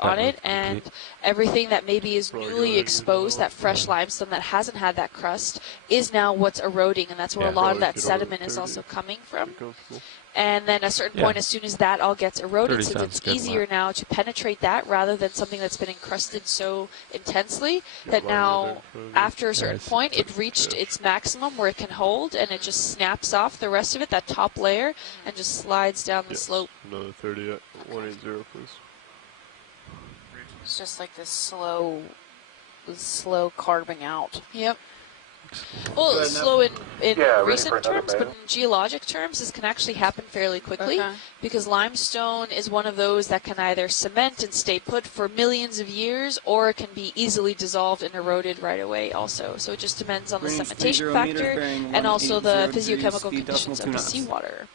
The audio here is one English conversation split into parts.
on it, and everything that maybe is newly exposed, that fresh limestone that hasn't had that crust, is now what's eroding, and that's where a lot of that sediment is also coming from. And then at a certain point, as soon as that all gets eroded, since it's easier now to penetrate that rather than something that's been encrusted so intensely, that now after a certain point it reached its maximum where it can hold, and it just snaps off the rest of it, that top layer, and just slides down the slope. Another 30 at 180, please. It's just like this slow carving out. Yep. Well, slow in recent terms, but in geologic terms, this can actually happen fairly quickly, because limestone is one of those that can either cement and stay put for millions of years, or it can be easily dissolved and eroded right away also. So it just depends on the cementation factor and also the physiochemical conditions of the seawater.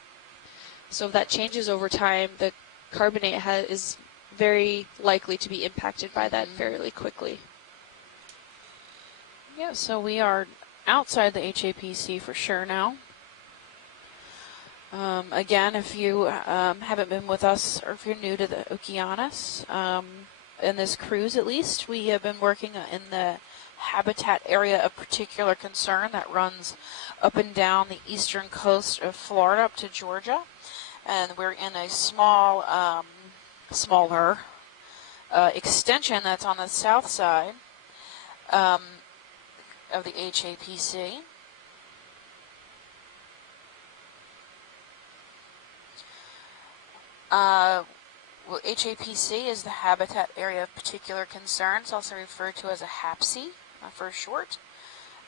So if that changes over time, the carbonate is very likely to be impacted by that fairly quickly. Yeah, so we are outside the HAPC for sure now. Again, if you haven't been with us, or if you're new to the Okeanos, in this cruise at least, we have been working in the habitat area of particular concern that runs up and down the eastern coast of Florida up to Georgia. And we're in a smaller extension that's on the south side of the HAPC. Well, HAPC is the Habitat Area of Particular Concern. It's also referred to as a HAPC for short.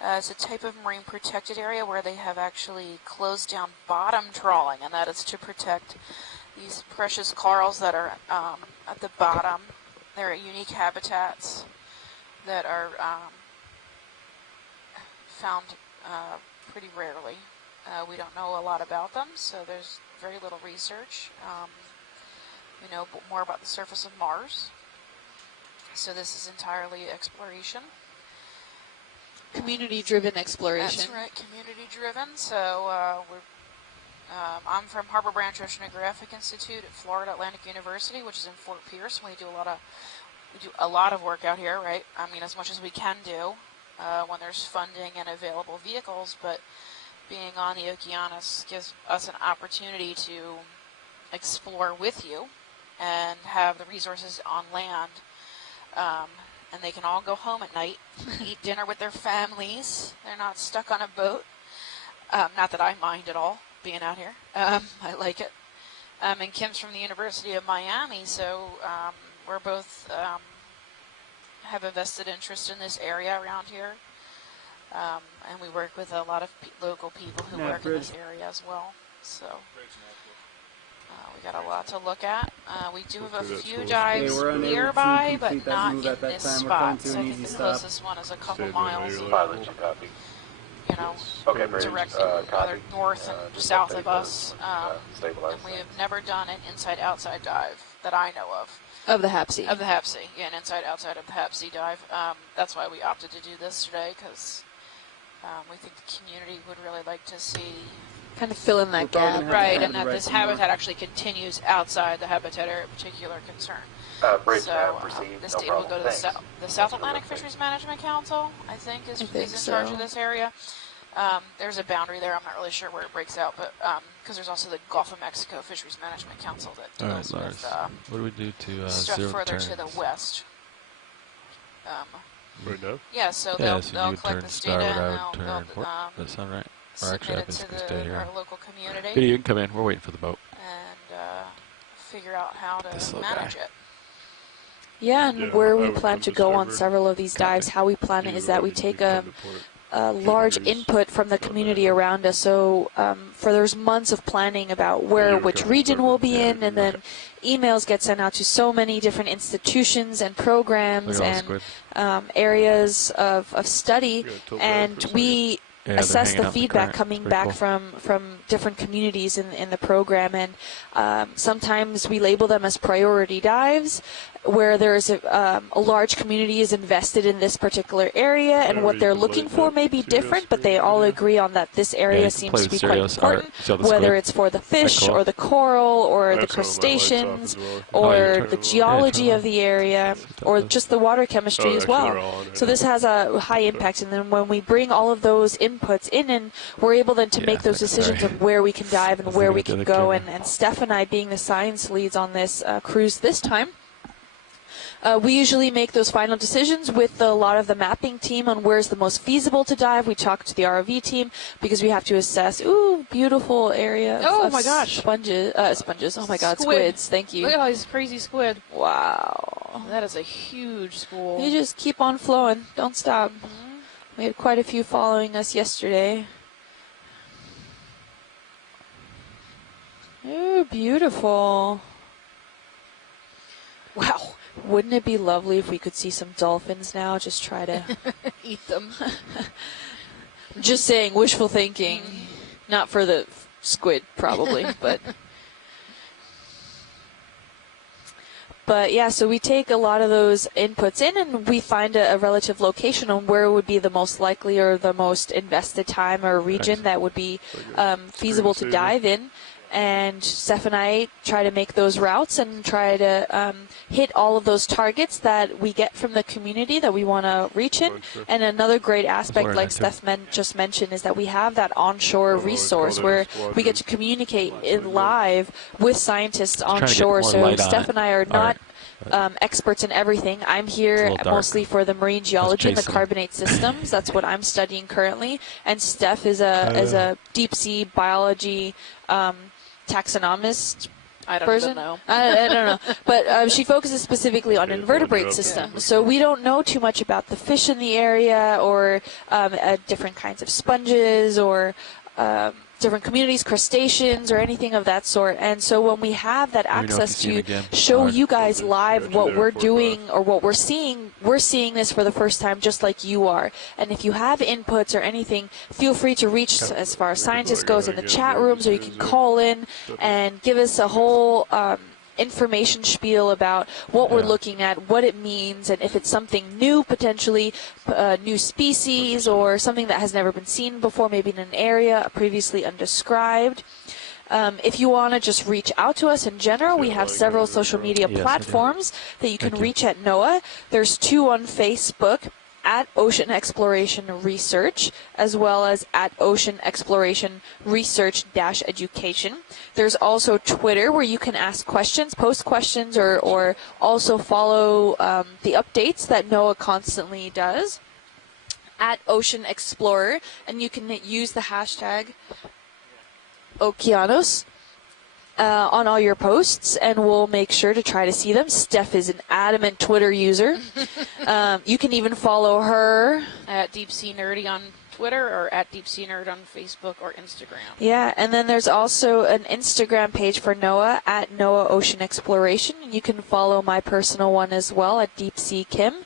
It's a type of marine protected area where they have actually closed down bottom trawling, and that is to protect these precious corals that are at the bottom. They're unique habitats that are found pretty rarely. We don't know a lot about them, so there's very little research. We know more about the surface of Mars. So this is entirely exploration. Community-driven exploration. That's right, community-driven. So I'm from Harbor Branch Oceanographic Institute at Florida Atlantic University, which is in Fort Pierce. We do a lot of work out here, right? I mean, as much as we can do when there's funding and available vehicles, but being on the Okeanos gives us an opportunity to explore with you and have the resources on land. And they can all go home at night, eat dinner with their families. They're not stuck on a boat. Not that I mind at all being out here. I like it. And Kim's from the University of Miami, so we're both have a vested interest in this area around here. And we work with a lot of local people who work in this area as well. So we got a lot to look at. We do have a few dives nearby, but not in this spot. So I think the closest one is a couple miles, you know, directly either north and south of us. And we have never done an inside-outside dive that I know of. Of the HAPC. Of the HAPC, yeah, an inside-outside of the HAPC dive. That's why we opted to do this today, because we think the community would really like to see kind of fill in that gap. Right, and that this habitat actually continues outside the habitat area of particular concern. So this data will go to the South Atlantic Fisheries Management Council, I think is in charge of this area. There's a boundary there. I'm not really sure where it breaks out, but because there's also the Gulf of Mexico Fisheries Management Council that deals with what do we do to stuff further turns? to the west. Right now? Yeah, so Yeah, they'll so you collect turn this starboard, data I and would turn port. Does that sound right? Or actually, I submit it can to stay here. our local community. Peter, you can come in. We're waiting for the boat. And figure out how to manage it. Yeah, and where we plan to go on several of these dives, how we plan it is that we take a large input from the community around us. So for there's months of planning about which region we'll be in, and then emails get sent out to so many different institutions and programs and areas of study, and we assess the feedback coming back from different communities in the program, and sometimes we label them as priority dives, where there's a large community is invested in this particular area, and what they're looking for may be different, but they all agree on that this area seems to be quite important, whether it's for the fish or the coral or the crustaceans or the geology of the area or just the water chemistry as well. So this has a high impact, and then when we bring all of those inputs in, and we're able then to make those decisions of where we can dive and where we can go, and Steph and I being the science leads on this cruise this time, we usually make those final decisions with a lot of the mapping team on where's the most feasible to dive. We talk to the ROV team because we have to assess, beautiful area of my gosh. Sponges. Oh my god, squids. Thank you. Look at all these crazy squid. Wow. That is a huge school. You just keep on flowing. Don't stop. We had quite a few following us yesterday. Oh, beautiful. Wow. Wouldn't it be lovely if we could see some dolphins now? Just try to eat them. Just saying, wishful thinking. Not for the squid, probably, but... But yeah, so we take a lot of those inputs in, and we find a relative location on where would be the most likely or the most invested time or region that would be feasible to dive in. And Steph and I try to make those routes and try to hit all of those targets that we get from the community that we want to reach in. And another great aspect, like Steph just mentioned, is that we have that onshore resource where we get to communicate in live with scientists onshore. So Steph and I are not experts in everything. I'm here mostly for the marine geology and the carbonate systems. That's what I'm studying currently. And Steph is a deep sea biology taxonomist. I don't even know. I don't know. But she focuses specifically on invertebrate systems. So we don't know too much about the fish in the area or different kinds of sponges or different communities, crustaceans, or anything of that sort. And so when we have that access to show you guys live what we're doing or what we're seeing this for the first time just like you are. And if you have inputs or anything, feel free to reach as far as scientists goes in the chat rooms, or you can call in and give us a whole information spiel about what we're looking at, what it means, and if it's something new, potentially new species or something that has never been seen before, maybe in an area previously undescribed. If you want to just reach out to us in general, we have several social media platforms that you can reach at NOAA. There's 2 on Facebook, at Ocean Exploration Research, as well as at Ocean Exploration Research-Education. There's also Twitter, where you can ask questions, post questions, or also follow the updates that NOAA constantly does, at Ocean Explorer, and you can use the hashtag Okeanos on all your posts, and we'll make sure to try to see them. Steph is an adamant Twitter user. You can even follow her at Deep Sea Nerdy on Twitter or at Deep Sea Nerd on Facebook or Instagram. Yeah, and then there's also an Instagram page for NOAA at NOAA Ocean Exploration, and you can follow my personal one as well at Deep Sea Kim.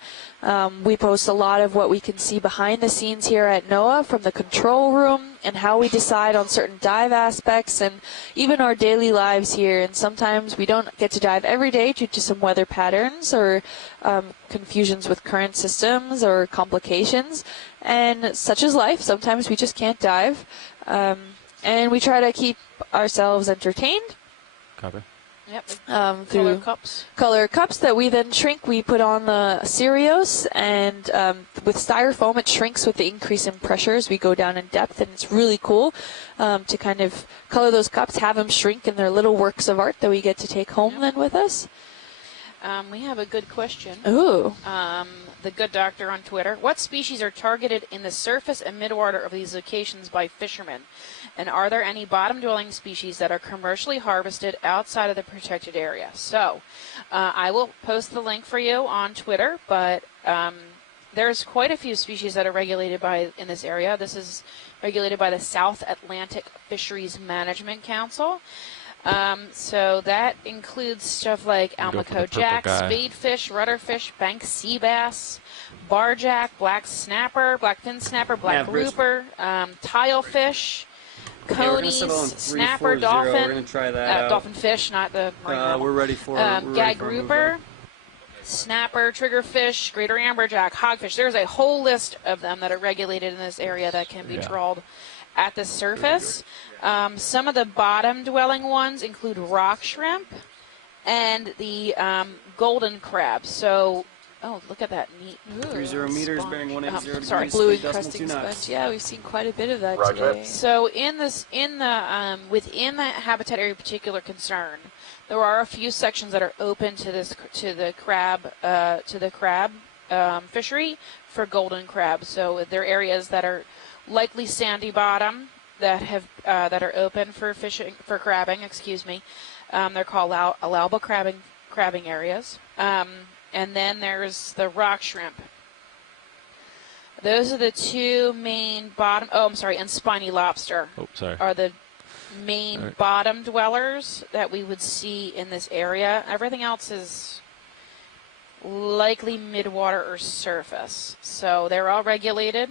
We post a lot of what we can see behind the scenes here at NOAA, from the control room and how we decide on certain dive aspects, and even our daily lives here. And sometimes we don't get to dive every day due to some weather patterns or confusions with current systems or complications. And such is life. Sometimes we just can't dive. And we try to keep ourselves entertained. Copy. Yep. Through color cups that we then shrink. We put on the Cereos, and with styrofoam it shrinks with the increase in pressure as we go down in depth, and it's really cool to kind of color those cups, have them shrink, and they're little works of art that we get to take home then with us. We have a good question. Ooh. The Good Doctor on Twitter. What species are targeted in the surface and midwater of these locations by fishermen? And are there any bottom-dwelling species that are commercially harvested outside of the protected area? So, I will post the link for you on Twitter, but there's quite a few species that are regulated in this area. This is regulated by the South Atlantic Fisheries Management Council. So that includes stuff like Almaco jack, spadefish, rudderfish, bank sea bass, barjack, black snapper, black fin snapper, black grouper, tilefish, conies, snapper, dolphin. We're gonna try that dolphin fish, not the marine mammal. We're ready for it. Gag grouper, snapper, triggerfish, greater amberjack, hogfish. There's a whole list of them that are regulated in this area that can be trawled at the surface. Some of the bottom-dwelling ones include rock shrimp and the golden crab. So, oh, look at that neat. 30 meters, bearing 180 degrees. Sorry, blue encrusting sponge. Yeah, we've seen quite a bit of that today. So within the habitat area of particular concern, there are a few sections that are open to the crab fishery for golden crab. So there are areas that are likely sandy bottom that are open for fishing for crabbing. Excuse me. They're called allowable crabbing areas. And then there's the rock shrimp. Those are the two main bottom. Oh, I'm sorry, and spiny lobster. Oh, sorry. Are the main bottom dwellers that we would see in this area. Everything else is likely midwater or surface. So they're all regulated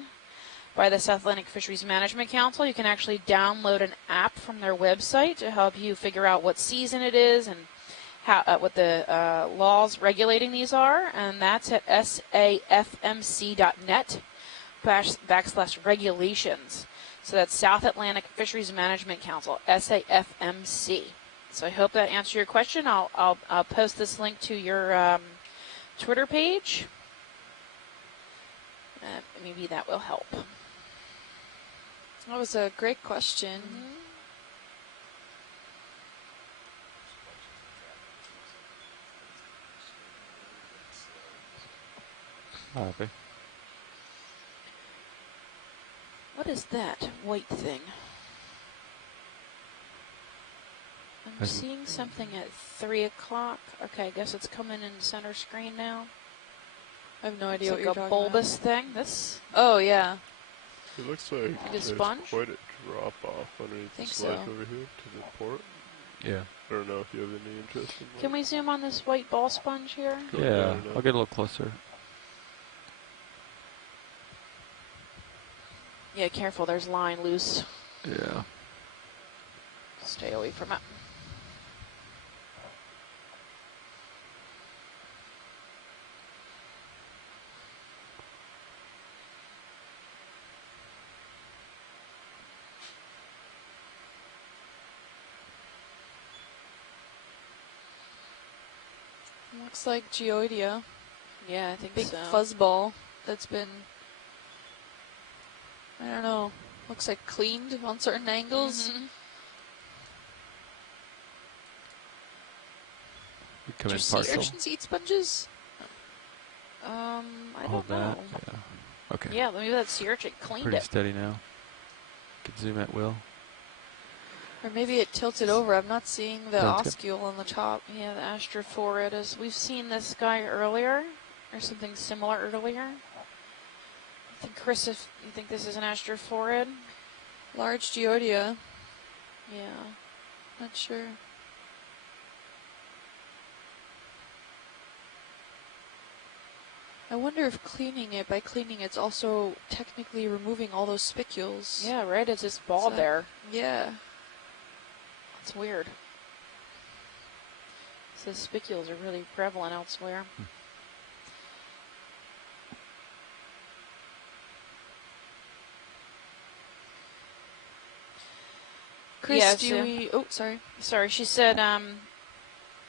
by the South Atlantic Fisheries Management Council. You can actually download an app from their website to help you figure out what season it is and what the laws regulating these are. And that's at safmc.net/regulations. So that's South Atlantic Fisheries Management Council, SAFMC. So I hope that answered your question. I'll post this link to your Twitter page. Maybe that will help. That was a great question. Happy. What is that white thing? I'm seeing something at 3 o'clock. Okay, I guess it's coming in center screen now. I have no idea what It's you're like a talking bulbous thing. This? Oh, yeah. It looks like a there's sponge? quite a drop off underneath the slide over here to the port. Yeah. I don't know if you have any interest in that. Can we zoom on this white ball sponge here? Yeah, I'll get a little closer. Yeah, careful. There's line loose. Yeah. Stay away from it. Looks like geoidea. Yeah, I think Big so. fuzzball that's been, I don't know, looks like cleaned on certain angles. Come Did you in see partial. urchins eat sponges? I Hold don't know. that. Yeah. Okay. Yeah, maybe that sea urchin cleaned Pretty it. steady now. Can zoom at will. Or maybe it tilted over. I'm not seeing the Sounds good. oscule on the top. Yeah, the astrophorid is. We've seen this guy earlier, or something similar earlier. I think, Chris, if you think this is an astrophorid. Large geoidea. Yeah. Not sure. I wonder if by cleaning it's also technically removing all those spicules. Yeah, right. It's just bald there. Yeah. It's weird. So spicules are really prevalent elsewhere. Chris, Yeah, do so- we... Oh, sorry. Sorry, she said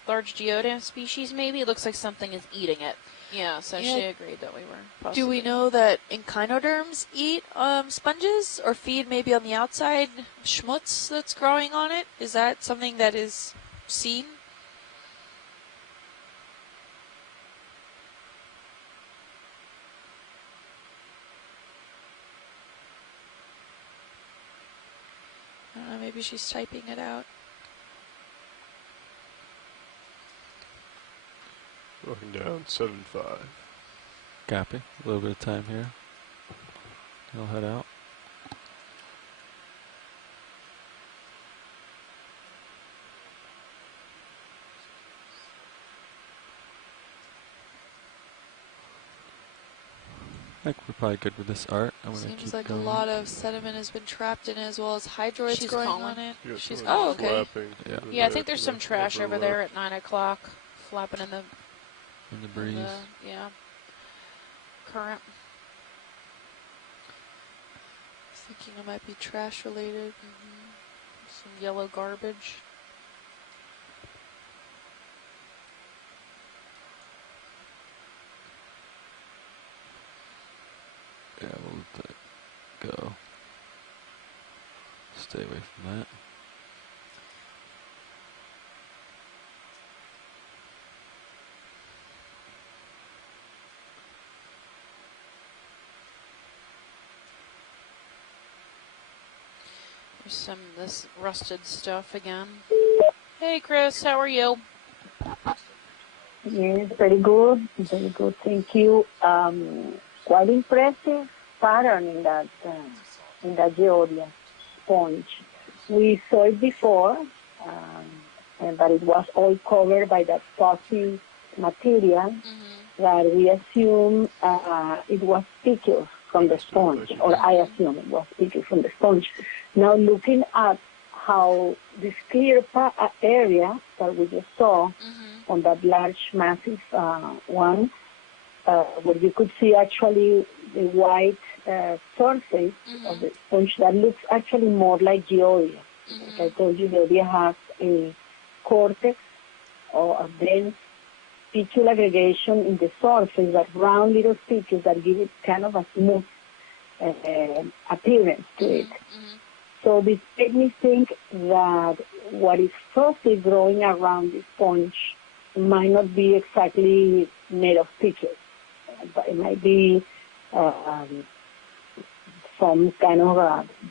large geoda species maybe. It looks like something is eating it. Yeah, so she agreed that we were possibly. Do we know that echinoderms eat sponges or feed maybe on the outside schmutz that's growing on it? Is that something that is seen? I don't know, maybe she's typing it out. Going down 7-5. Copy. A little bit of time here. I'll head out. I think we're probably good with this art. I'm gonna Seems keep like going. a lot of sediment has been trapped in it, as well as hydroids She's growing calling. on it. She's oh, okay. Yeah, I think there's some trash over there at 9 o'clock, flapping in the in the breeze. Yeah. Current. Thinking it might be trash related. Some yellow garbage. Yeah, we'll let that go. Stay away from that. There's some of this rusted stuff again. Hey, Chris, how are you? Yes, very good, thank you. Quite impressive pattern in that Geodia sponge. We saw it before, but it was all covered by that fuzzy material that we assume it was pickled from the sponge, or I assume it was pickled from the sponge. Now looking at how this clear area that we just saw on that large, massive one, where you could see actually the white surface of the sponge that looks actually more like Geodia. Like I told you, Geodia has a cortex or a dense spicule aggregation in the surface, that round little spicles that give it kind of a smooth appearance to it. So this made me think that what is fuzzy growing around the sponge might not be exactly made of spicules, but it might be some kind of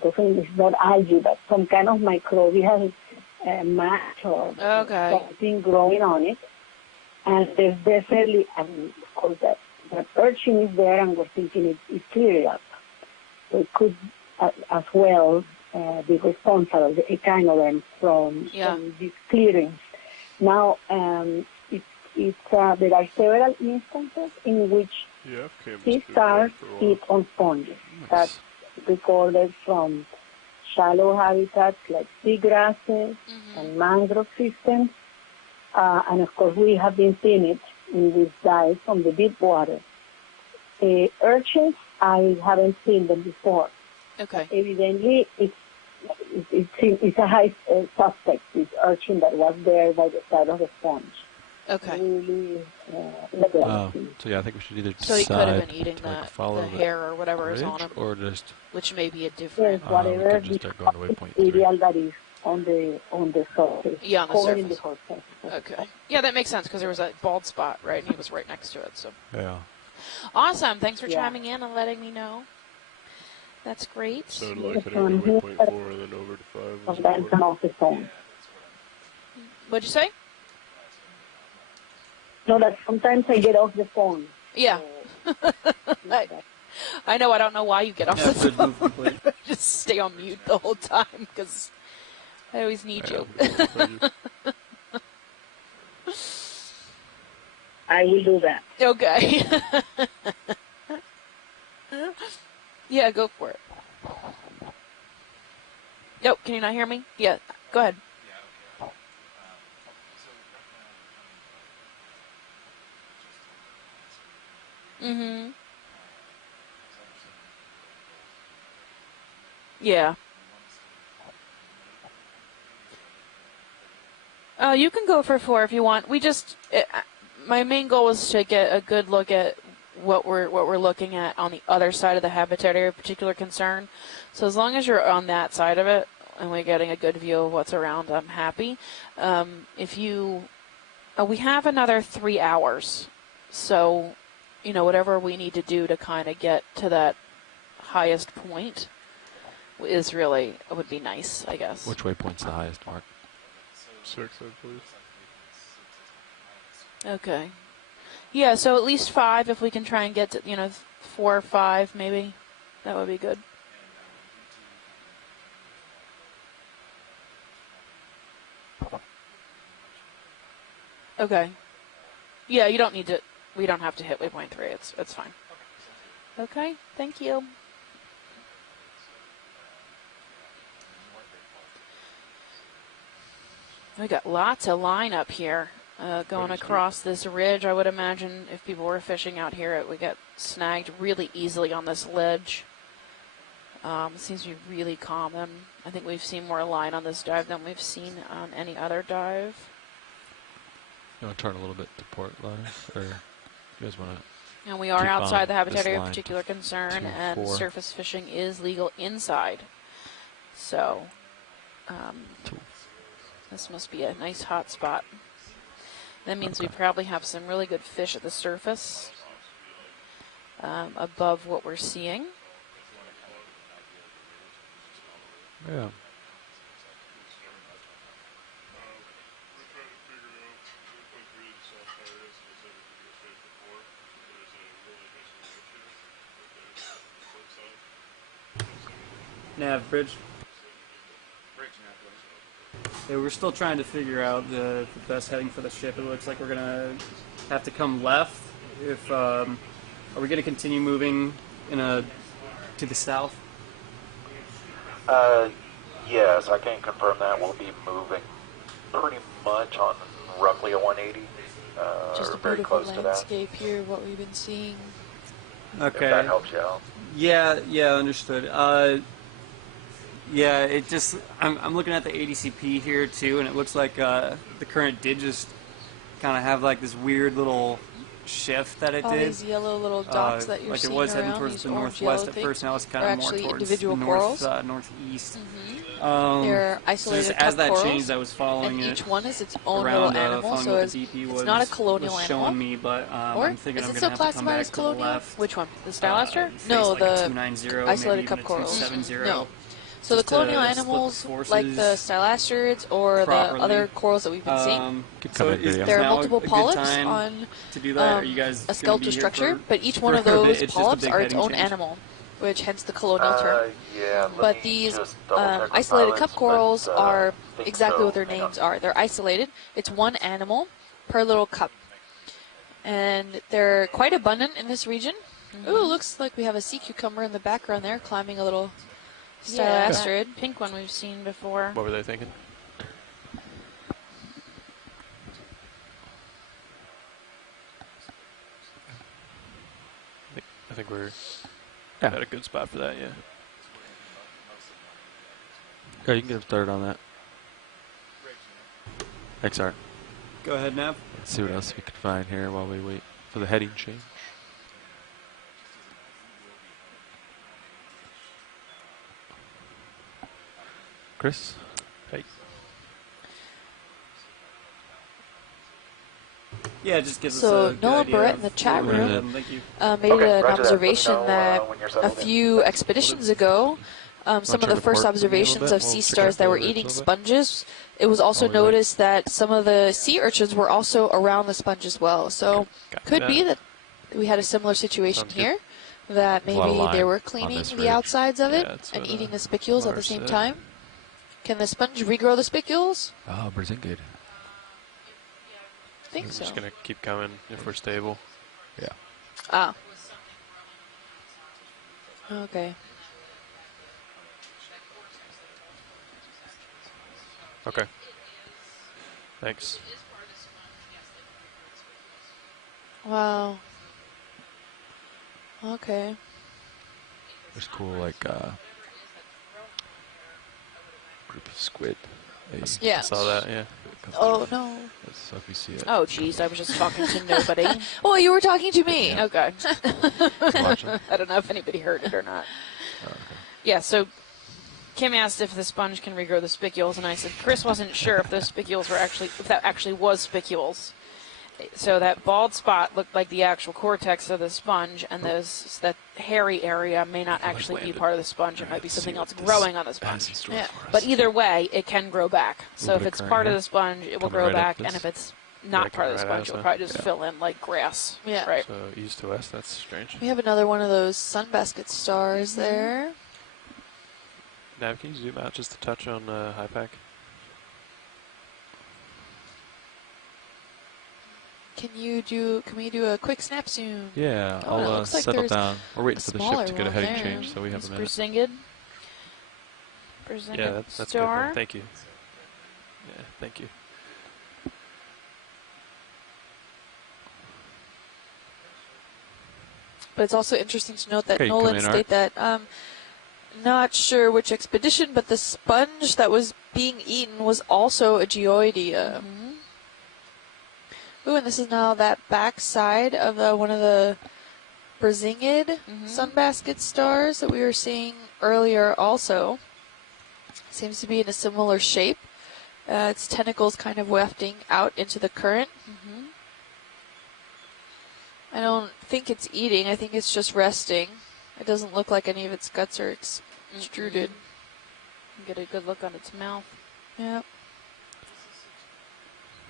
it's not algae, but some kind of microbial mat or something growing on it. And there's definitely, of course, that urchin is there, and we're thinking it's cleared up. So it could as well be responsible, the echinoderms from these clearings. Now, there are several instances in which sea stars eat on sponges. That's recorded from shallow habitats like seagrasses and mangrove systems. And of course, we have been seeing it in these dives from the Deepwater. Urchins, I haven't seen them before. Okay. Evidently, it's a high suspect, this urchin that was there by the side of the sponge. Okay. Really, so yeah, I think we should either decide so he could have been eating follow the hair or whatever is on him, or just which may be a different. Yes, whatever we could just start going to waypoint 3. material that is on the surface. Yeah, on the surface. The Okay. Yeah, that makes sense because there was a bald spot, right, and he was right next to it. So. Yeah. Awesome. Thanks for chiming in and letting me know. That's great. Sounded like heading to waypoint 4 and then over to 5. Off the phone. What'd you say? No, that sometimes I get off the phone. Yeah. I know. I don't know why you get off the phone. Just stay on mute the whole time because I always need you. I will do that. Okay. Yeah, go for it. Nope, can you not hear me? Yeah, go ahead. Mm-hmm. Yeah. You can go for 4 if you want. My main goal was to get a good look at what we're looking at on the other side of the habitat area of particular concern. So as long as you're on that side of it and we're getting a good view of what's around, I'm happy. We have another 3 hours, so whatever we need to do to kind of get to that highest point would be nice, I guess. Which waypoint's the highest, Mark? 6, I believe. Okay. Yeah, so at least 5 if we can try and get to, 4 or 5 maybe. That would be good. Okay. Yeah, we don't have to hit waypoint 3. It's fine. Okay, thank you. We got lots of line up here. going across this ridge. I would imagine if people were fishing out here, it would get snagged really easily on this ledge. It seems to be really common. I think we've seen more line on this dive than we've seen on any other dive. You want to turn a little bit to port, Lars? Or you guys want to? And we are outside the habitat area of line particular concern, to and 4. surface fishing is legal inside. So, this must be a nice hot spot. That means we probably have some really good fish at the surface above what we're seeing. Yeah. Nav bridge. Yeah, we're still trying to figure out the best heading for the ship. It looks like we're gonna have to come left. If are we gonna continue moving to the south? Yes, I can confirm that. We'll be moving pretty much on roughly a 180. Just a very beautiful close to landscape here, what we've been seeing. Okay. If that helps you out. Yeah, understood. Yeah, it just I'm looking at the ADCP here too, and it looks like the current did just kind of have like this weird little shift that it All did. these yellow little dots that you're like seeing it was heading around, towards these the orange northwest yellow at things, first. Now it's kind are of more actually towards individual north, corals. Northeast. They're isolated as cup that corals, changed, I was following and it. each one is its own around, little animal, following so what it's, the DP it's not a colonial was animal. showing me, but Or I'm thinking is I'm it going still to have to come classified back as to the colonial? left. Which one? The Stylaster? Face No, like the a 290, isolated maybe cup even a corals. 270. No. So the Just to colonial split the animals, forces like the Stylasterids or properly. the other corals that we've been seeing, So is there are now multiple a good polyps time on to do that? Are you guys a gonna skeletal be here structure, for- but each one of for a bit? those It's just a polyps big are its heading own change. animal, which hence the colonial term. Yeah, let But me these just double-check with isolated pilots, cup corals but, are think exactly so. what their Hang names on. are. They're isolated. It's one animal per little cup. And they're quite abundant in this region. Ooh, looks like we have a sea cucumber in the background there climbing a little Yeah, Stylasterid. that pink one we've seen before. What were they thinking? I think we're at a good spot for that, yeah. Yeah, you can get him started on that. XR. Go ahead, Nav. Let's see what else we can find here while we wait for the heading change. Chris? Hey. Yeah, just gives So us a good Noah idea Barrett of in the chat where we're room heading. Thank you. made Okay, an roger that. Let me observation know, that when you're a settled in. few expeditions ago, some of turn the the first port observations a little of bit? sea We'll check stars out that the were ridge a eating little bit. sponges, it was also While we wait. noticed that some of the sea urchins were also around the sponge as well. So Copy could that. be that we had a similar situation Sounds good. here, that There's a lot of maybe they lime were on cleaning this the ridge. outsides of Yeah, it that's and what, eating the spicules at the Lars same said. time. Can the sponge regrow the spicules? Oh, Brzingid. I think We're so. just going to keep coming if we're stable. Yeah. Ah. Okay. Okay. Thanks. Wow. Okay. There's cool, like, group of squid. Yeah. I saw that, yeah. Oh, no. So if you see it, Oh, geez, I was just talking to nobody. Oh, you were talking to me. Yeah. Okay. watch it. I don't know if anybody heard it or not. Oh, okay. Yeah, so Kim asked if the sponge can regrow the spicules, and I said Chris wasn't sure if those spicules were actually, if that actually was spicules. So that bald spot looked like the actual cortex of the sponge, and that hairy area may not actually be part of the sponge. It might be something else growing on the sponge. Yeah. But either way, it can grow back. So Little if bit it's current part of here. the sponge, it will Coming grow right up back, this. and if it's not Yeah, part of the coming right sponge, out, it'll so- probably just Yeah. fill in like grass. Yeah. Right. So east to west, that's strange. We have another one of those sunbasket stars there. Nav, can you zoom out just a touch on high pack? Can we do a quick snap zoom? Yeah, Oh, it I'll looks like settle there's down. We're waiting a for the smaller ship to get a one heading there. change, so we have Is a minute. Brzingid? Brzingid Yeah, that's good. star. Thank you. Yeah, thank you. But it's also interesting to note that Okay, Nolan come in, stated that not sure which expedition, but the sponge that was being eaten was also a geoidea. Ooh, and this is now that back side of one of the Brazingid sunbasket stars that we were seeing earlier also. Seems to be in a similar shape. Its tentacles kind of wafting out into the current. I don't think it's eating. I think it's just resting. It doesn't look like any of its guts are extruded. Get a good look on its mouth. Yep.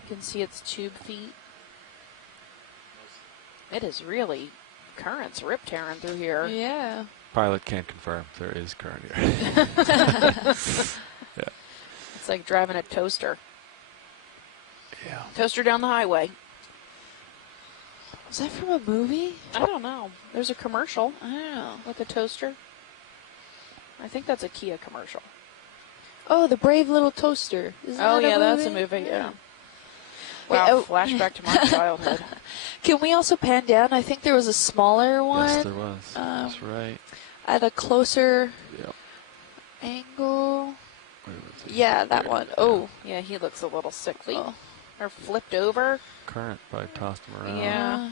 You can see its tube feet. It is really currents rip tearing through here. Yeah. Pilot can't confirm there is current here. Yeah. It's like driving a toaster. Yeah. Toaster down the highway. Was that from a movie? I don't know. There's a commercial. I don't know. With a toaster. I think that's a Kia commercial. Oh, The Brave Little Toaster. Isn't that a movie? That's a movie, yeah. Wait, Wow, flashback to my childhood. Can we also pan down? I think there was a smaller one. Yes, there was. That's right. At a closer angle. Yeah, that one. Oh. Yeah, he looks a little sickly. Oh. Or flipped over. Current probably tossed him around. Yeah.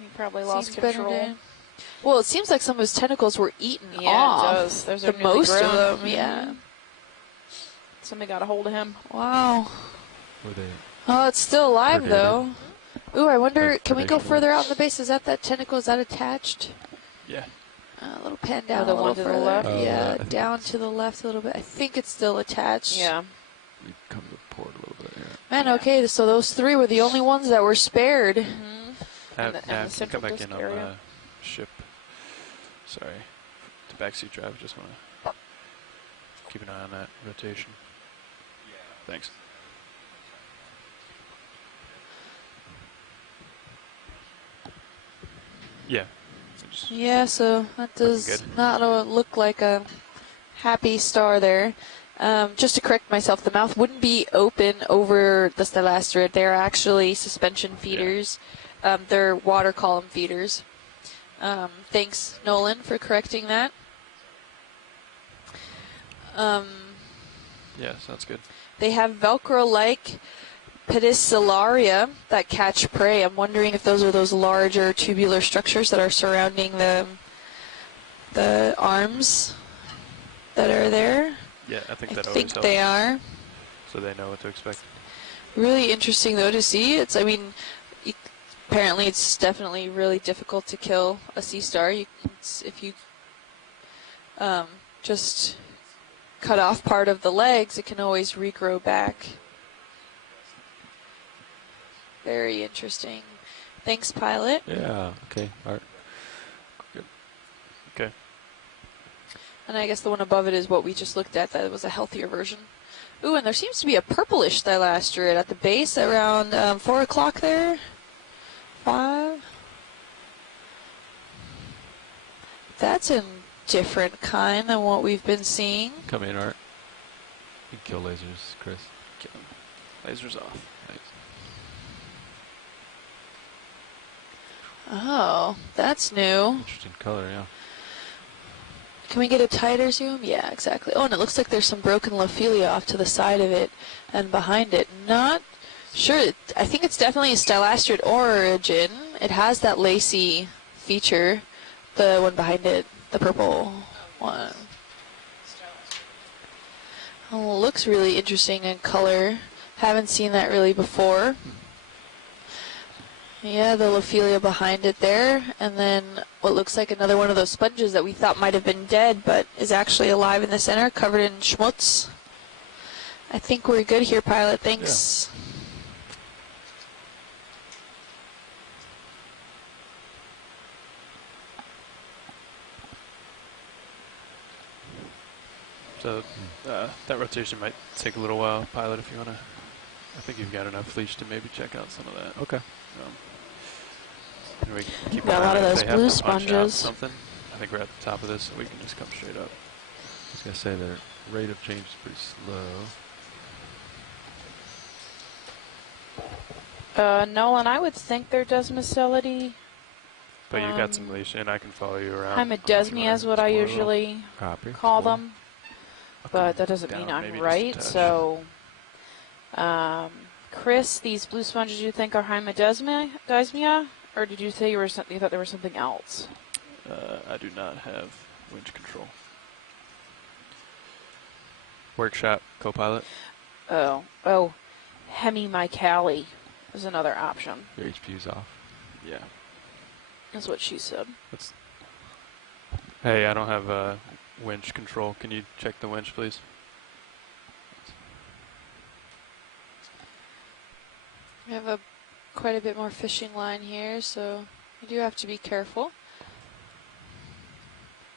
He probably lost control. Well, it seems like some of his tentacles were eaten off. Yeah, it does. Those are the most of them, grown. yeah. Somebody got a hold of him. Wow. Were they? Oh, it's still alive, Predated. though. Ooh, I wonder, That's can we go predation. further out in the base? Is that tentacle, is that attached? Yeah. A little pan down the a little one to the further. left? Yeah, I down to the left a little bit. I think it's still attached. Yeah. We come to port a little bit here. Man, okay, so those three were the only ones that were spared. And the Can central come back disk in on area. the ship. Sorry. The backseat drive, just want to keep an eye on that rotation. Thanks. Yeah. Yeah, so that does good. not look like a happy star there. Just to correct myself, the mouth wouldn't be open over the stellastrid. They're actually suspension feeders. They're water column feeders. Thanks, Nolan, for correcting that. Yeah, sounds good. They have Velcro-like pedicularia that catch prey. I'm wondering if those are those larger tubular structures that are surrounding the arms that are there. Yeah, I think I that always think helps. they are. So they know what to expect. Really interesting, though, to see. Apparently it's definitely really difficult to kill a sea star. If you just cut off part of the legs, it can always regrow back. Very interesting. Thanks, pilot. Yeah, okay, Art. Good. Okay. And I guess the one above it is what we just looked at. That was a healthier version. Ooh, and there seems to be a purplish thylastrid at the base around 4 o'clock there. 5. That's a different kind than what we've been seeing. Come in, Art. You can kill lasers, Chris. Kill them. Lasers off. Nice. Oh, that's new. Interesting color, yeah. Can we get a tighter zoom? Yeah, exactly. Oh, and it looks like there's some broken Lophelia off to the side of it and behind it. Not sure. I think it's definitely a stylastrid origin. It has that lacy feature. The one behind it, the purple one. Oh, looks really interesting in color. Haven't seen that really before. Yeah, the Lophelia behind it there, and then what looks like another one of those sponges that we thought might have been dead, but is actually alive in the center, covered in schmutz. I think we're good here, pilot. Thanks. So that rotation might take a little while, pilot, if you want to. I think you've got enough leash to maybe check out some of that. Okay. We can keep got a lot of those blue sponges. Something. I think we're at the top of this, so we can just come straight up. I was going to say the rate of change is pretty slow. Nolan, I would think their desmicellity But you got some leash, and I can follow you around. Hymadesmia is what I usually call them, but that doesn't mean I'm right. So, Chris, these blue sponges you think are Hymadesmia, or did you say you thought there was something else? I do not have winch control. Workshop co-pilot. Oh, Hemimicali is another option. Your HPU's off. Yeah. That's what she said. Hey, I don't have winch control. Can you check the winch, please? We have quite a bit more fishing line here, so you do have to be careful.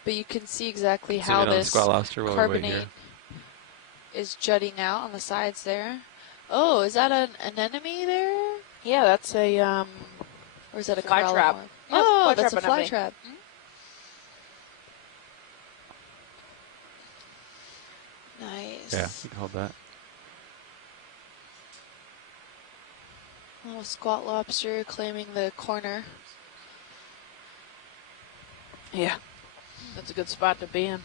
But you can see exactly how this carbonate is jutting out on the sides there. Oh, is that an anemone there? Yeah, that's a or is that a fly trap? Oh, that's a fly trap. Nice. Yeah, you can hold that. Little squat lobster claiming the corner. Yeah, that's a good spot to be in.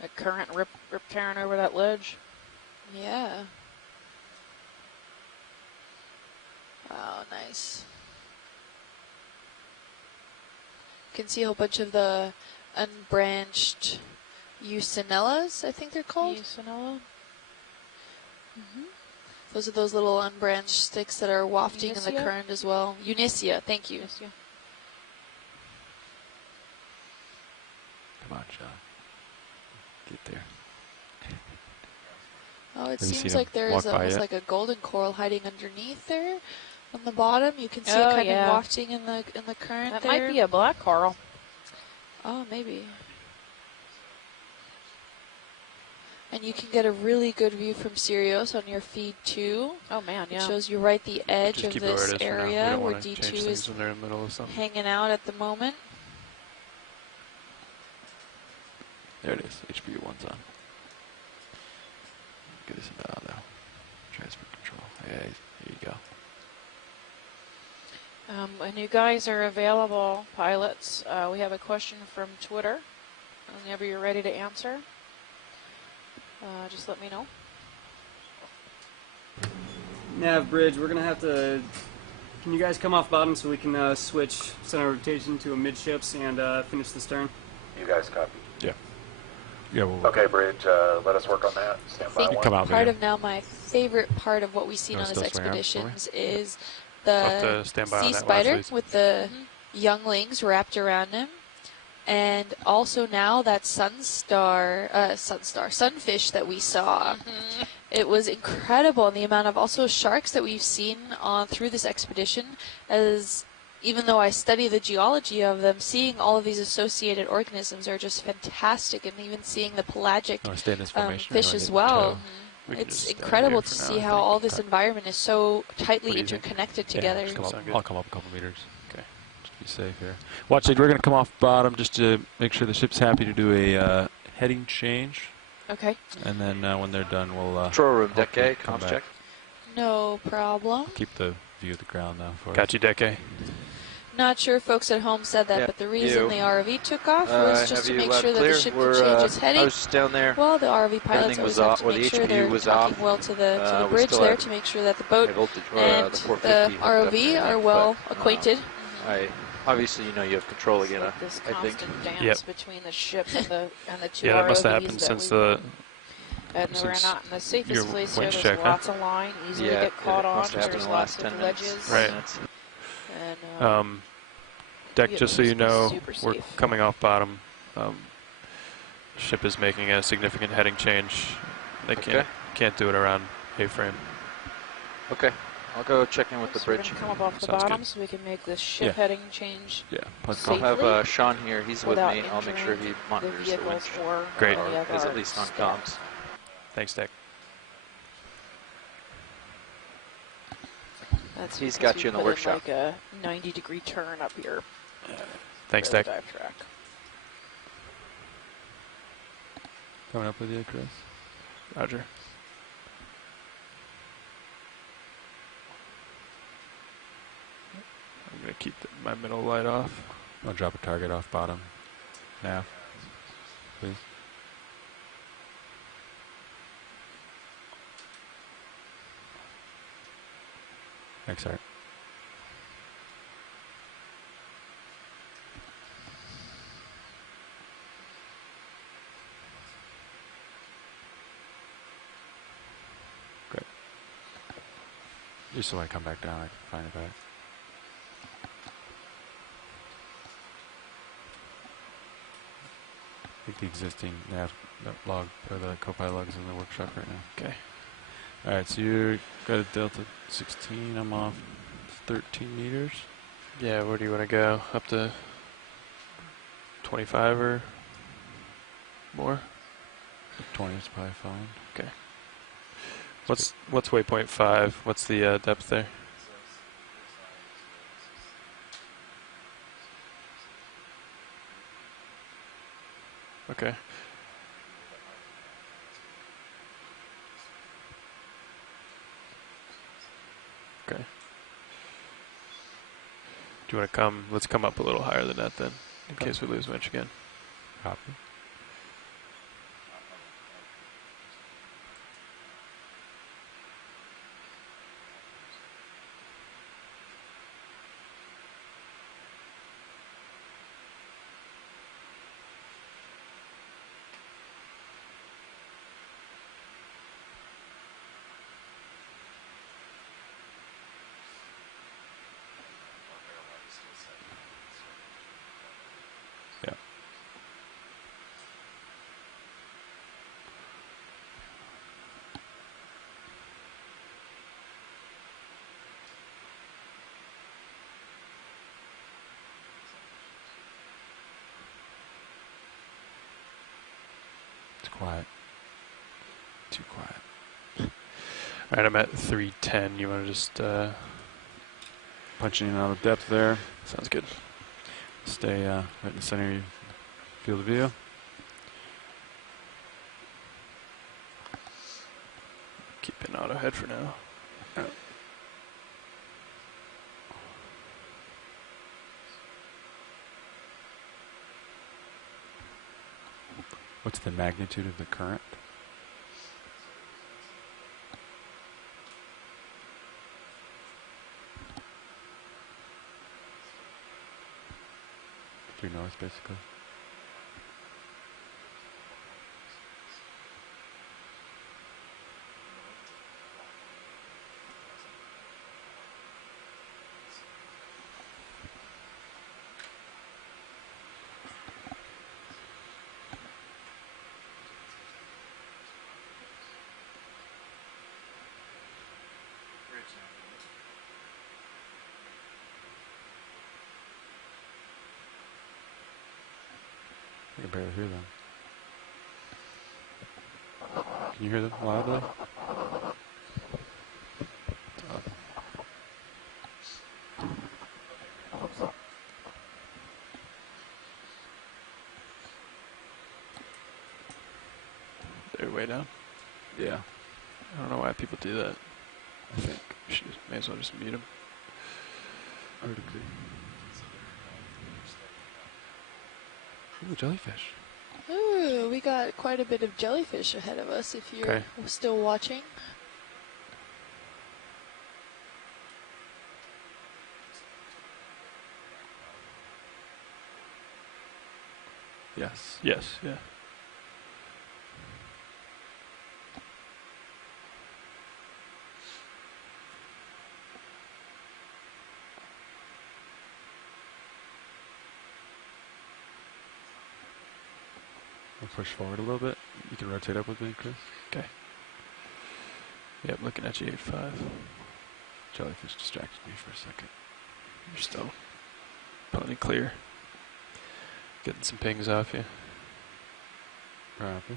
That current rip tearing over that ledge. Yeah. Wow, nice. You can see a whole bunch of the unbranched Eusinellas, I think they're called. Eusinella? Those are those little unbranched sticks that are wafting in the current as well. Unicia, thank you. Come on, John. Get there. Oh, it seems like there is almost like a golden coral hiding underneath there on the bottom. You can see it kind of wafting in the current that there. Might be a black coral. Oh, maybe. And you can get a really good view from Sirius on your feed too. Oh man, yeah. It shows you right the edge Just of this area where D2 is when they're in the middle of something. hanging out at the moment. There it is. HPU 1's on. Get this in now. Transfer control. Yeah, here you go. When you guys are available, pilots, we have a question from Twitter. Whenever you're ready to answer, just let me know. Nav bridge, we're going to have to... Can you guys come off bottom so we can switch center rotation to a midships and finish the stern? You guys copy? Yeah. Yeah, okay, bridge, let us work on that. Stand by one. Part of now my favorite part of what we've seen on this expeditions is the sea spider with the younglings wrapped around him. And also now that sunfish that we saw. It was incredible, and the amount of also sharks that we've seen through this expedition. As even though I study the geology of them, seeing all of these associated organisms are just fantastic, and even seeing the pelagic fish as well. It's incredible to see how all this environment is so tightly interconnected together. I'll come up a couple meters. Be safe here. Watch it. We're going to come off bottom just to make sure the ship's happy to do a heading change. Okay. And then when they're done, we'll control room deck A, comms check. No problem. Keep the view of the ground now for Got you, deck A. Not sure if folks at home said that, but the reason the ROV took off was just to make sure that the ship could change its heading. I was down there. Well, the ROV pilots always have to make sure they're talking well to the bridge there to make sure that the boat and the ROV are well acquainted. Obviously, you have control again. This I think. Dance between the ship and the two that ROVs must have happened since the. And we're not in the safest place here. There's lots of line, easily get caught on. There's lots of ledges. Right. And, deck, just so you know, we're coming off bottom. Ship is making a significant heading change. They can't do it around A-frame. Okay. I'll go check in with the bridge. We're come up off the bottom so we can make this ship heading change. I'll have Sean here. He's with me. I'll make sure he monitors the winch. Great. Is at least on comms. Thanks, Deck. He's got you in the workshop. Like a 90-degree turn up here. Thanks, Deck. Dive track. Coming up with you, Chris. Roger. I'm going to keep my middle light off. I'll drop a target off bottom. Nav, please. Thanks, Art. Great. Just so when I come back down, I can find it back. I think the existing nav log, or the Copilot log is in the workshop right now. Okay. Alright, so you're got a delta 16, I'm off 13 meters. Yeah, where do you want to go? Up to 25 or more? 20 is probably fine. Okay. What's waypoint 5? What's the depth there? Okay. Okay. Do you want to come? Let's come up a little higher than that then, in case we lose winch again. Copy. Yeah. It's quiet. Too quiet. All right, I'm at 310. You want to just Punching in out of depth there. sounds good. Stay right in the center of your field of view. Keep in auto head for now. What's the magnitude of the current? Due north, basically. I can barely hear them. Can you hear them loudly? They're way down. Yeah. I don't know why people do that. I think. May as well just mute them. I would agree. Ooh, jellyfish. Ooh, we got quite a bit of jellyfish ahead of us if you're still watching. Yes. Yes, yeah. We'll push forward a little bit. You can rotate up with me, Chris. Okay. Yep, looking at you, 8-5. Jellyfish distracted me for a second. You're still plenty clear. Getting some pings off you. Copy.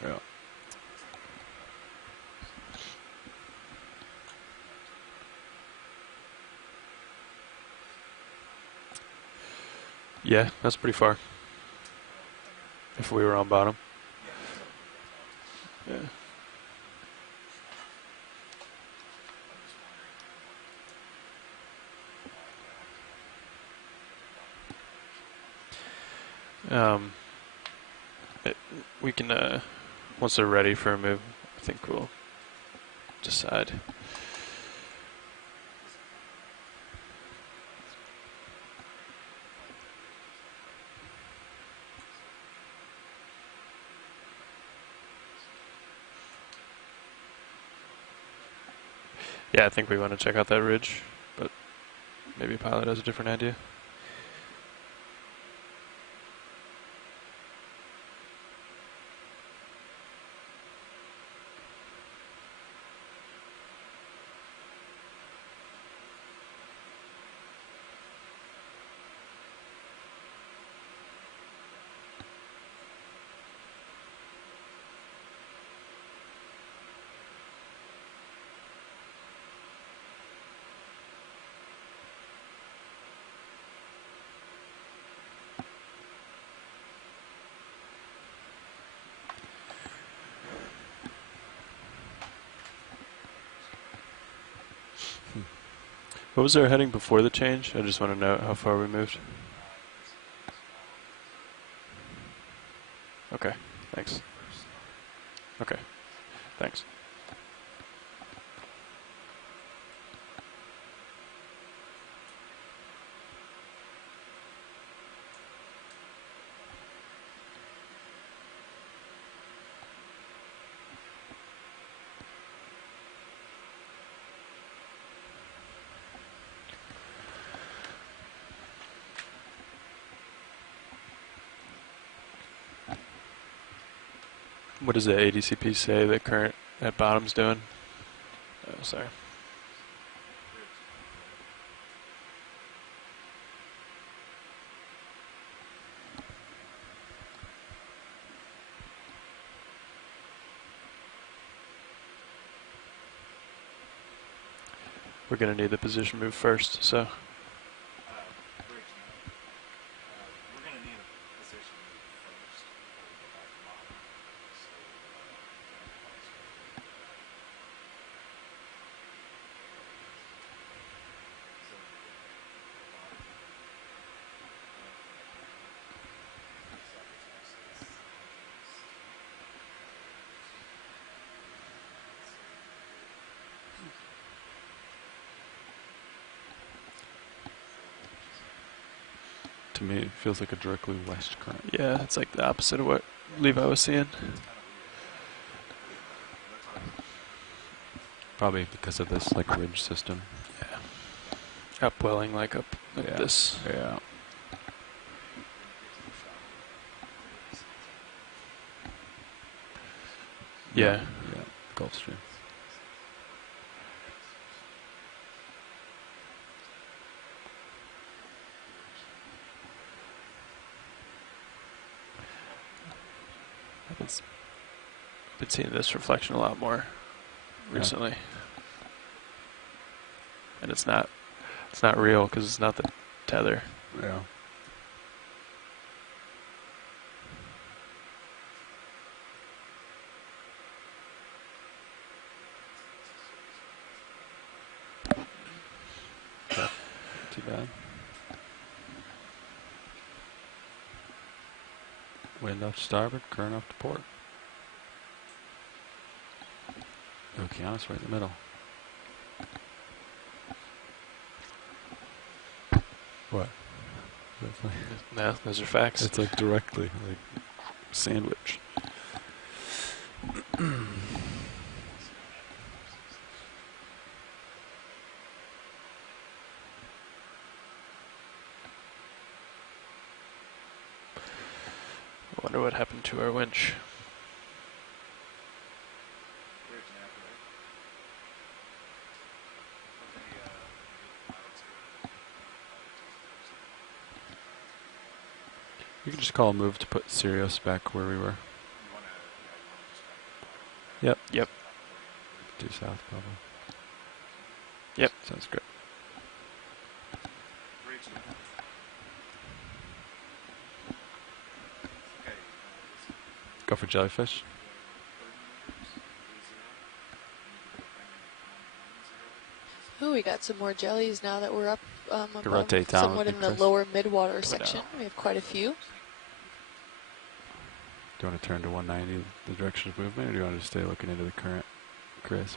Yeah. Yeah, that's pretty far. If we were on bottom. Yeah. We can, once they're ready for a move, I think we'll decide. Yeah, I think we want to check out that ridge, but maybe Pilot has a different idea. What was our heading before the change? I just want to know how far we moved. Okay, thanks. Okay, thanks. What does the ADCP say the current at bottom's doing? Oh, sorry. We're going to need the position move first, so. To me, it feels like a directly west current. Yeah, it's like the opposite of what Levi was seeing. Probably because of this like ridge system. Yeah. Upwelling like up like this. Yeah. Yeah. Yeah. Gulf Stream. I've been seeing this reflection a lot more recently, and it's not real because it's not the tether. Yeah. Too bad. Wind off to starboard, current off to port. Okeanos right in the middle. What? No, those are facts. It's like directly, like sandwich. I wonder what happened to our winch. You can just call a move to put Sirius back where we were. Yep. Yep. Due south, probably. Yep. Sounds good. Go for jellyfish. Ooh, we got some more jellies now that we're up above, rotate down somewhat in the Chris. lower midwater section. We have quite a few. Do you want to turn to 190, the direction of movement, or do you want to just stay looking into the current, Chris?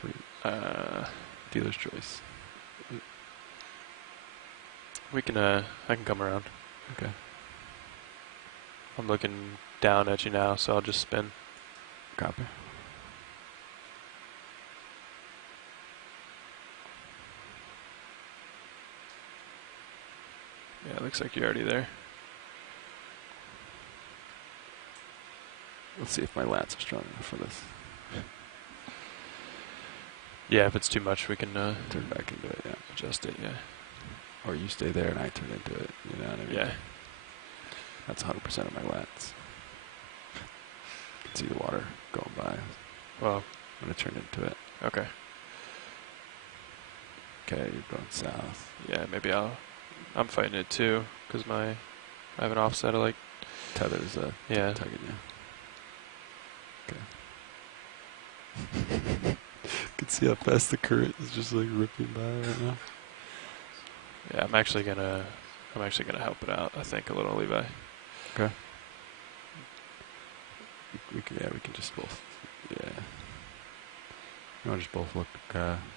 Dealer's choice. We can, I can come around. Okay. I'm looking down at you now, so I'll just spin. Copy. Yeah, it looks like you're already there. Let's see if my lats are strong enough for this. Yeah, if it's too much, we can Turn back into it, yeah. adjust it, yeah. Or you stay there and I turn into it, you know what I mean? Yeah. That's 100% of my lats. You can see the water going by. Well, I'm going to turn into it. okay. Okay, you're going south. Yeah, maybe I'm fighting it too, because I have an offset of like... Tether's yeah. tugging you. Okay. You can see how fast the current is just like ripping by right now. Yeah, I'm actually gonna help it out, I think, a little, Levi. Okay. We can just both, yeah. You want to just both look,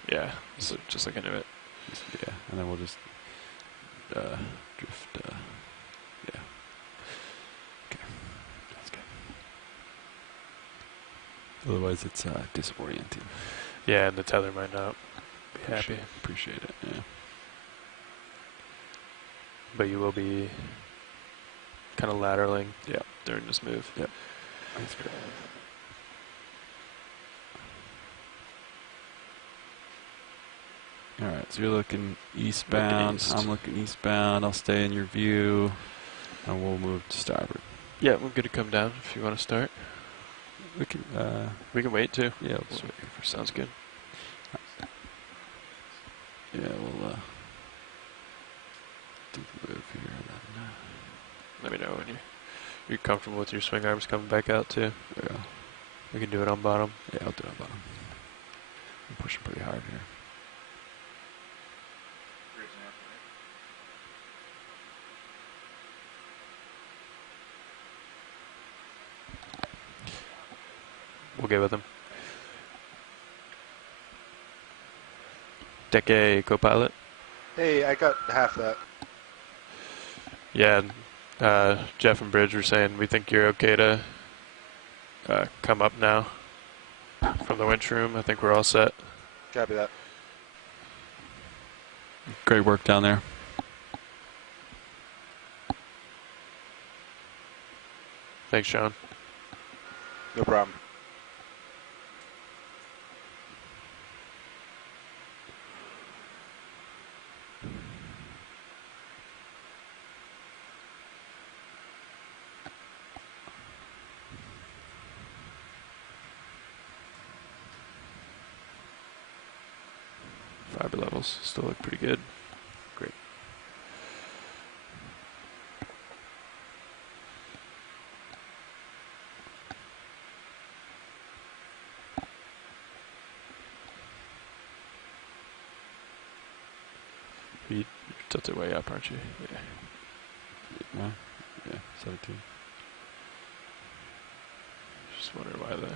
yeah, so just look into it. yeah, and then we'll just, drift, yeah. Okay, that's good. Otherwise it's, disorienting. Yeah, and the tether might not be happy. Appreciate it, yeah. But you will be kind of lateraling Yeah. during this move. Yep. That's great. All right, so you're looking eastbound. East. I'm looking eastbound. I'll stay in your view, and we'll move to starboard. Yeah, we're good to come down if you want to start. We can wait too. Yeah, Sounds good. Yeah, we'll do the move here, and then Let me know when you're comfortable with your swing arms coming back out too. yeah, We can do it on bottom. yeah, I'll do it on bottom. I'm pushing pretty hard here. We'll get with him. Deck A, co-pilot. Hey, I got half that. Yeah, Jeff and Bridge were saying we think you're okay to come up now from the winch room. I think we're all set. Copy that. Great work down there. Thanks, Sean. No problem. Fiber levels still look pretty good. Great. You're tilted way up, aren't you? Yeah. No? Yeah, 17. Just wonder why the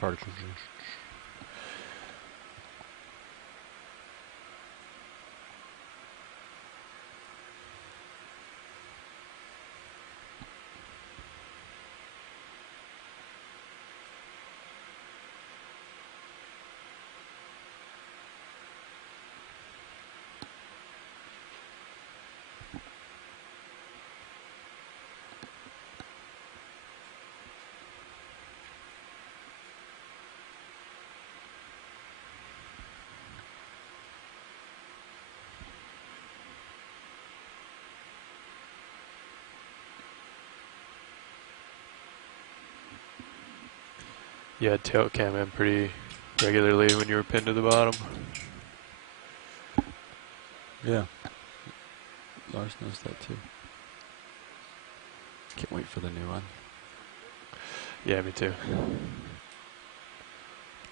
Particles. you had tail cam in pretty regularly when you were pinned to the bottom. Yeah. Lars knows that too. Can't wait for the new one. Yeah, me too.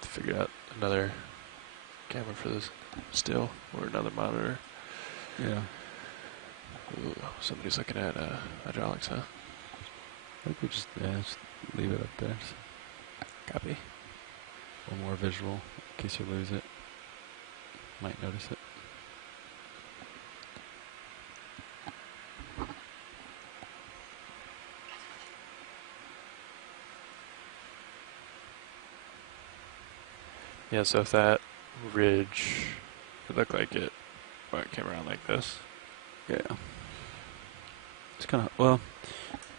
To figure out another camera for this still, or another monitor. Yeah. Ooh, somebody's looking at hydraulics, huh? I think we just leave it up there. Copy. One more visual in case you lose it. Might notice it. Yeah, so if that ridge would look like it, well, it came around like this. Yeah. It's kind of, well,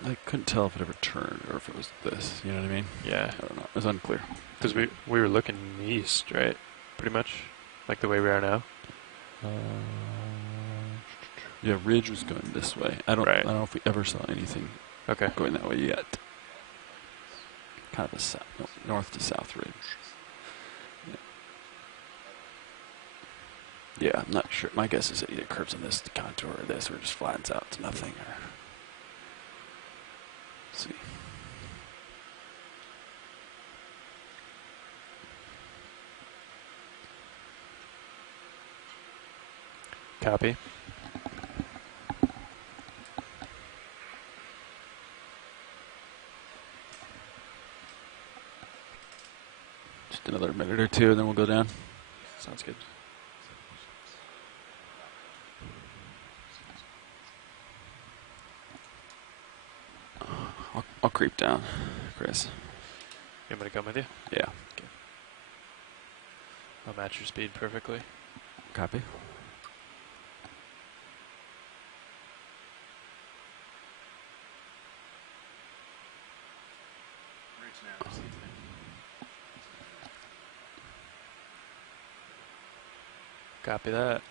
I couldn't tell if it ever turned or if it was this, you know what I mean? Yeah. I don't know. It was unclear. Because we were looking east, right? Pretty much, like the way we are now. Yeah, ridge was going this way. I don't know if we ever saw anything going that way yet. Kind of a north to south ridge. Yeah, I'm not sure. My guess is it either curves in this contour or this, or just flattens out to nothing. Or let's see. Copy. Just another minute or two, and then we'll go down. Sounds good. I'll creep down, Chris. You want me to come with you? Yeah. Okay. I'll match your speed perfectly. Copy. Copy that.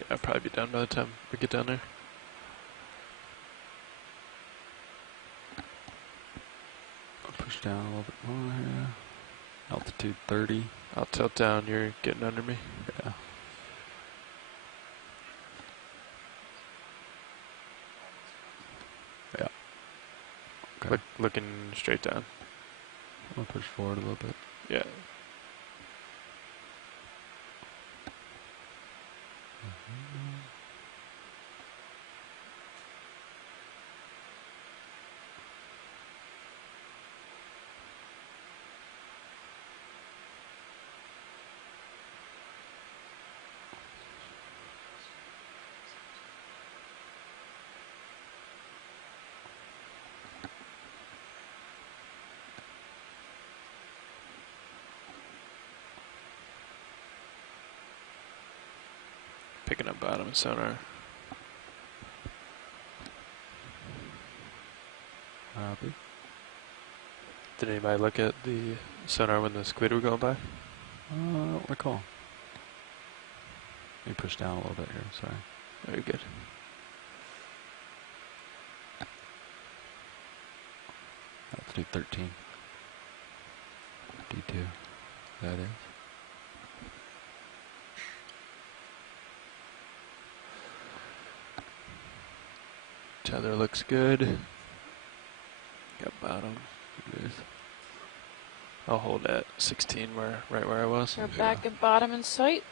Yeah, I'll probably be done by the time we get down there. I'll push down a little bit more here. Altitude 30. I'll tilt down, you're getting under me. Yeah. Yeah. Okay. Looking straight down. I'll push forward a little bit. Yeah. Picking up bottom and sonar. Copy. Did anybody look at the sonar when the squid were going by? I don't recall. Let me push down a little bit here, sorry. Very good. Altitude 13. D2. That is. Tether looks good. Got bottom. It is. I'll hold at 16 right where I was. We're back and bottom in sight.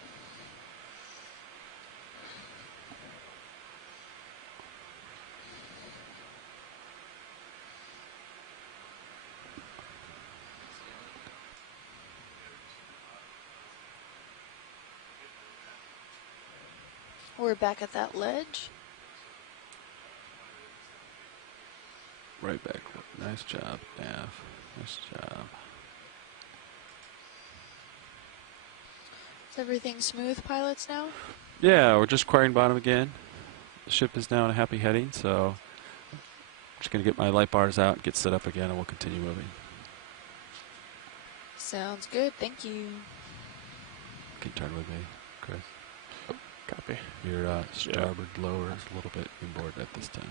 We're back at that ledge. Right back. Nice job, Nav. Nice job. Is everything smooth, pilots, now? Yeah, we're just quarrying bottom again. The ship is now in a happy heading, so I'm just going to get my light bars out and get set up again, and we'll continue moving. Sounds good. Thank you. Can turn with me, Chris. Copy. Your starboard lower is a little bit inboard at this time.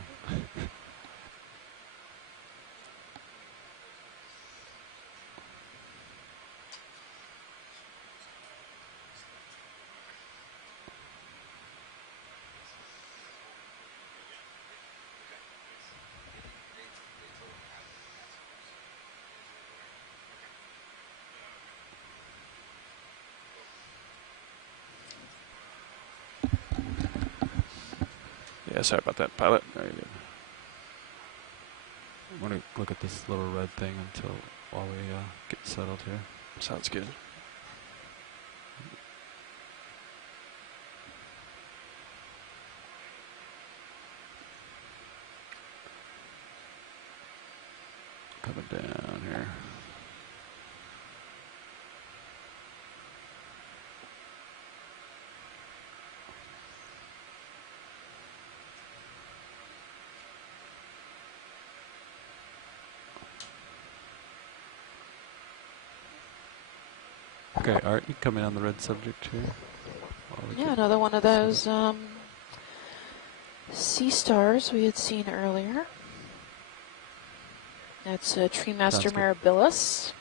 Yeah, sorry about that, pilot. Very good. I'm going to look at this little red thing while we get settled here. Sounds good. Coming down here. Okay, Art, you coming on the red subject here? Yeah, another one of those sea stars we had seen earlier. That's a Treemaster mirabilis.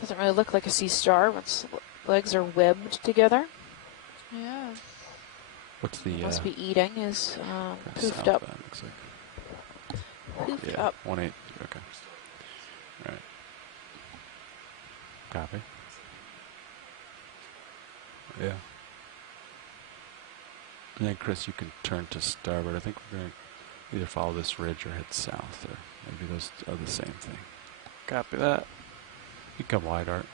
Doesn't really look like a sea star. Its legs are webbed together. Yeah. What's the... must be eating is poofed up. Looks like. Poofed yeah, up. 1-8. Okay. All right. Copy. Yeah. And then, Chris, you can turn to starboard. I think we're going to either follow this ridge or head south, or maybe those are the same thing. Copy that. You come wide, Art.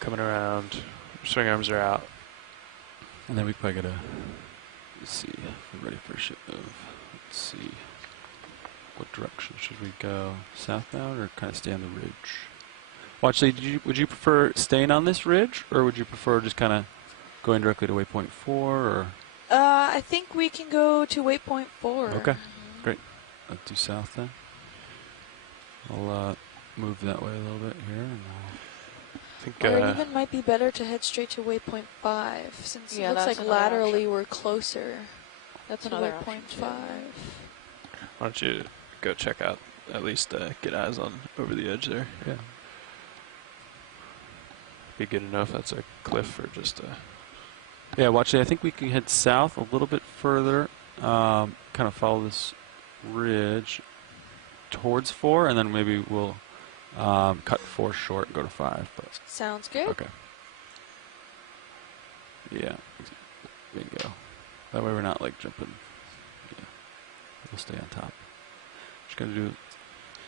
Coming around. Swing arms are out. And then we probably got to see if we're ready for a ship move. Let's see. What direction should we go? Southbound or kind of stay on the ridge? Well, actually, would you prefer staying on this ridge, or would you prefer just kind of going directly to waypoint 4, or? I think we can go to waypoint 4. Okay, great. Let's do south then. I'll move that way a little bit here, and or it even might be better to head straight to waypoint 5, since it looks like laterally we're closer. That's another waypoint 5. Why don't you go check out, at least get eyes on over the edge there? Yeah. Be good enough. That's a cliff or just a... Yeah, watch it. I think we can head south a little bit further, kind of follow this ridge towards 4, and then maybe we'll cut 4 short and go to 5. But sounds good. Okay. Yeah. Bingo. That way we're not like jumping. Yeah. We'll stay on top. Just gonna do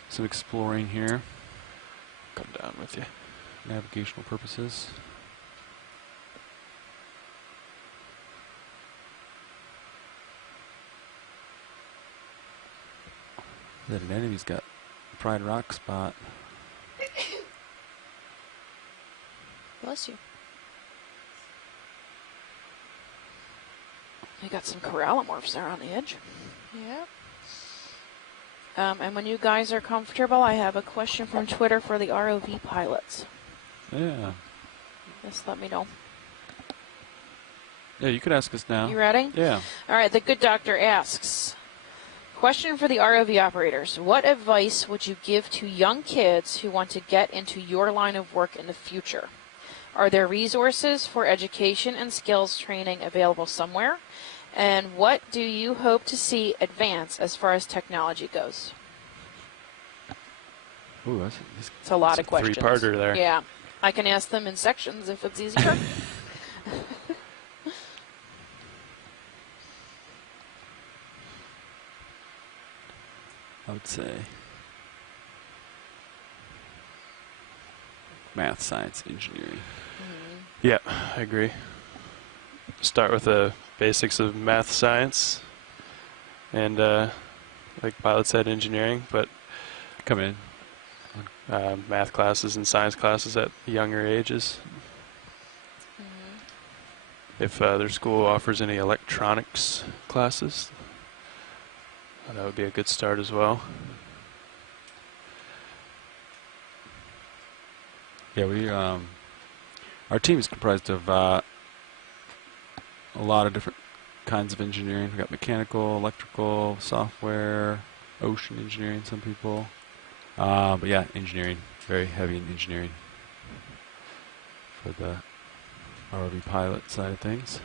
some exploring here. Come down with you. Navigational purposes. That an enemy's got Pride Rock spot. Bless you. You got some corallimorphs there on the edge. Yeah. And when you guys are comfortable, I have a question from Twitter for the ROV pilots. Yeah. Just let me know. Yeah, you could ask us now. You ready? Yeah. All right, the good doctor asks, question for the ROV operators. What advice would you give to young kids who want to get into your line of work in the future? Are there resources for education and skills training available somewhere? And what do you hope to see advance as far as technology goes? Ooh, it's a lot of questions. Three-parter there. Yeah. I can ask them in sections if it's easier. I would say math, science, engineering. Yeah, I agree. Start with the basics of math, science, and like Pilot said, engineering, but come in. Math classes and science classes at younger ages. If their school offers any electronics classes, that would be a good start as well. Yeah, we our team is comprised of a lot of different kinds of engineering. We got mechanical, electrical, software, ocean engineering. Some people, but yeah, engineering, very heavy in engineering for the ROV pilot side of things.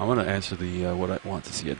I want to answer the what I want to see advance.